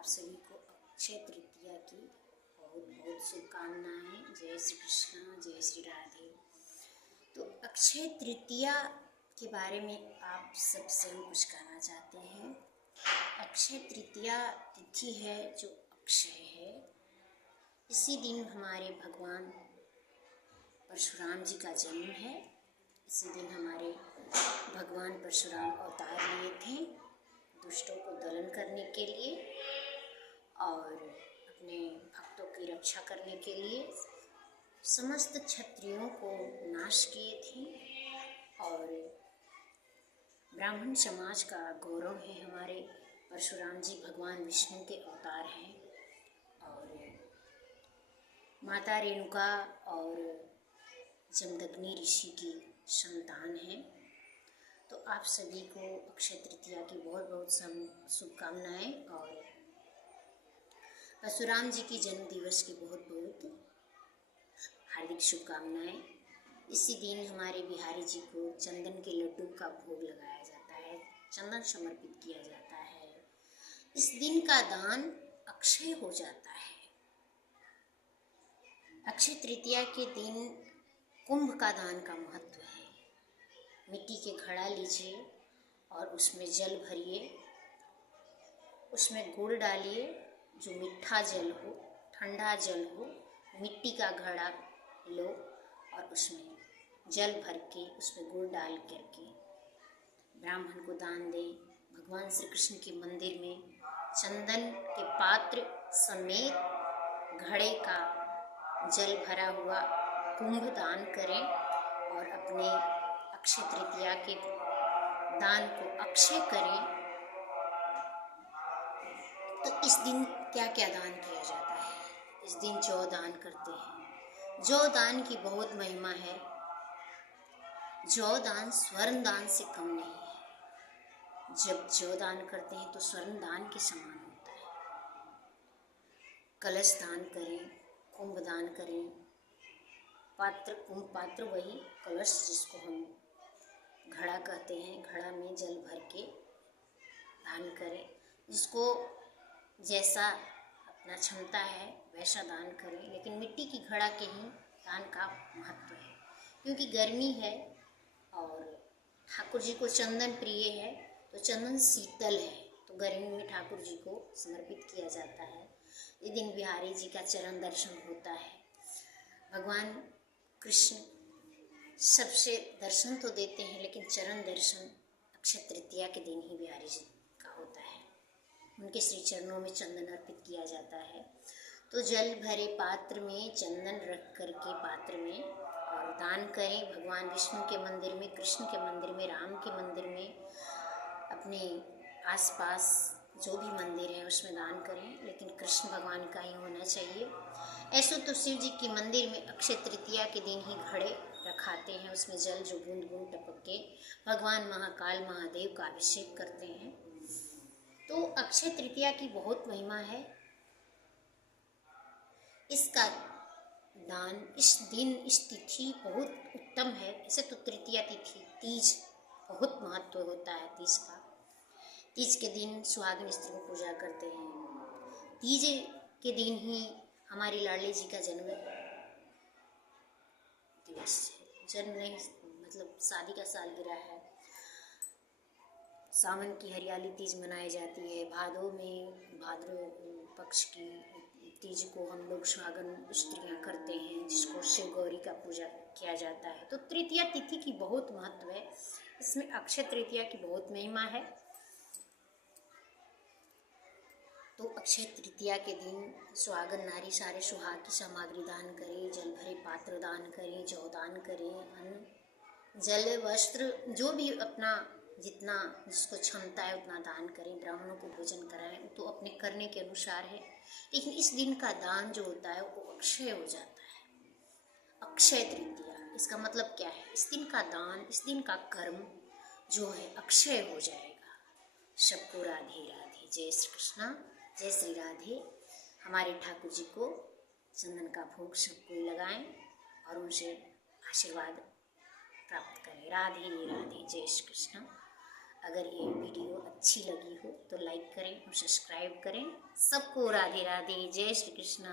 आप सभी को अक्षय तृतीया की बहुत बहुत शुभकामनाएं। जय श्री कृष्ण, जय श्री राधे। तो अक्षय तृतीया के बारे में आप सबसे हम कुछ कहना चाहते हैं। अक्षय तृतीया तिथि है जो अक्षय है। इसी दिन हमारे भगवान परशुराम जी का जन्म है। इसी दिन हमारे भगवान परशुराम अवतार लिए थे दुष्टों को दलन करने के लिए और अपने भक्तों की रक्षा करने के लिए। समस्त क्षत्रियों को नाश किए थे और ब्राह्मण समाज का गौरव है। हमारे परशुराम जी भगवान विष्णु के अवतार हैं और माता रेणुका और जमदग्नि ऋषि की संतान हैं। तो आप सभी को अक्षय तृतीया की बहुत बहुत शुभकामनाएं और परशुराम जी की जन्म दिवस की बहुत बहुत हार्दिक शुभकामनाएं। इसी दिन हमारे बिहारी जी को चंदन के लड्डू का भोग लगाया जाता है, चंदन समर्पित किया जाता है। इस दिन का दान अक्षय हो जाता है। अक्षय तृतीया के दिन कुंभ का दान का महत्व है। मिट्टी के घड़ा लीजिए और उसमें जल भरिए, उसमें गुड़ डालिए, जो मीठा जल हो, ठंडा जल हो। मिट्टी का घड़ा लो और उसमें जल भर के उसमें गुड़ डाल करके ब्राह्मण को दान दें। भगवान श्री कृष्ण के मंदिर में चंदन के पात्र समेत घड़े का जल भरा हुआ कुंभ दान करें और अपने अक्षय तृतीया के दान को अक्षय करें। तो इस दिन क्या क्या दान किया जाता है? इस दिन जौ दान करते हैं। जौ दान की बहुत महिमा है। जौ दान स्वर्ण दान से कम नहीं है। जब जौ दान करते हैं तो स्वर्ण दान के समान होता है। कलश दान करें, कुंभ दान करें, पात्र, कुंभ पात्र वही, कलश जिसको हम घड़ा कहते हैं, घड़ा में जल भर के दान करें। जिसको जैसा अपना क्षमता है वैसा दान करें, लेकिन मिट्टी की घड़ा के ही दान का महत्व है। क्योंकि गर्मी है और ठाकुर जी को चंदन प्रिय है, तो चंदन शीतल है, तो गर्मी में ठाकुर जी को समर्पित किया जाता है। इस दिन बिहारी जी का चरण दर्शन होता है। भगवान कृष्ण सबसे दर्शन तो देते हैं, लेकिन चरण दर्शन अक्षय तृतीया के दिन ही बिहारी जी का होता है। उनके श्री चरणों में चंदन अर्पित किया जाता है। तो जल भरे पात्र में चंदन रख करके पात्र में और दान करें। भगवान विष्णु के मंदिर में, कृष्ण के मंदिर में, राम के मंदिर में, अपने आसपास जो भी मंदिर है उसमें दान करें, लेकिन कृष्ण भगवान का ही होना चाहिए। ऐसे तो शिव जी के मंदिर में अक्षय तृतीया के दिन ही घड़े रखाते हैं, उसमें जल जो बूंद बूंद टपक के भगवान महाकाल महादेव का अभिषेक करते हैं। तो अक्षय तृतीया की बहुत महिमा है। इसका दान इस दिन, इस तिथि बहुत उत्तम है। ऐसे तो तृतीया तिथि तीज बहुत महत्व होता है तीज का। तीज के दिन सुहागिन स्त्री को पूजा करते हैं। तीज के दिन ही हमारी लाडली जी का जन्म दिवस है। जन्म नहीं, मतलब शादी का सालगिरह है। सावन की हरियाली तीज मनाई जाती है। भादों में, भाद्र पक्ष की तीज को हम लोग सुहागन स्त्रियाँ करते हैं, जिसको शिव गौरी का पूजा किया जाता है। तो तृतीया तिथि की बहुत महत्व है। इसमें अक्षय तृतीया की बहुत महिमा है। तो अक्षय तृतीया के दिन सुहागन नारी सारे सुहाग की सामग्री दान करें, जल भरे पात्र दान करें, जौ दान करें, अन्न, जल, वस्त्र, जो भी अपना जितना जिसको क्षमता है उतना दान करें। ब्राह्मणों को भोजन कराएं, तो अपने करने के अनुसार है। लेकिन इस दिन का दान जो होता है वो अक्षय हो जाता है। अक्षय तृतीया, इसका मतलब क्या है? इस दिन का दान, इस दिन का कर्म जो है अक्षय हो जाएगा। सबको राधे राधे। जय श्री कृष्णा, जय श्री राधे। हमारे ठाकुर जी को चंदन का भोग सब कोई लगाएं और उनसे आशीर्वाद प्राप्त करें। राधे राधे। जय श्री कृष्ण। अगर ये वीडियो अच्छी लगी हो तो लाइक करें और सब्सक्राइब करें। सबको राधे राधे, जय श्री कृष्ण।